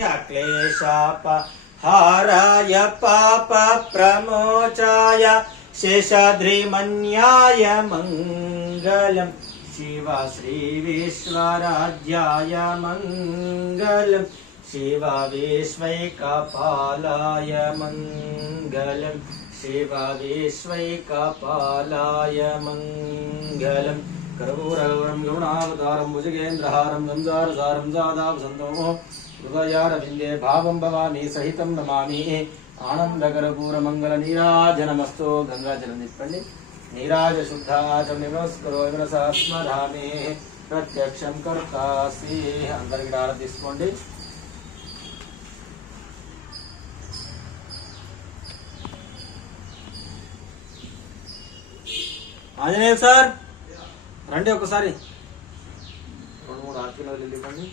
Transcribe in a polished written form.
क्लेशापहाराय पाप प्रमोचाय शेषाद्रिमन्याय मङ्गलम् शिव श्री विश्वराज्याय मङ्गलम् शिव विश्वैकपालाय मङ्गलम् शिव विश्वैकपालाय मङ्गलम् कर्पूरगौरं गरुणावतारं भुजगेन्द्रहारं संसारसारं सादावसन्तोः हृदयारविन्दे भावं भवामि सहितं नमामि आनन्दकर्पूरमङ्गलनीराजनमस्तु गंगाजलं निष्पन्नि नीराज शुद्धाचम नमस्करो मनसा स्मरामि प्रत्यक्षं कर्तासि अंदर गिटार తీసుకోండి ఆంజనేయ సార్ రండి ఒకసారి 2-3 ఆర్కిలో వెళ్ళిపోండి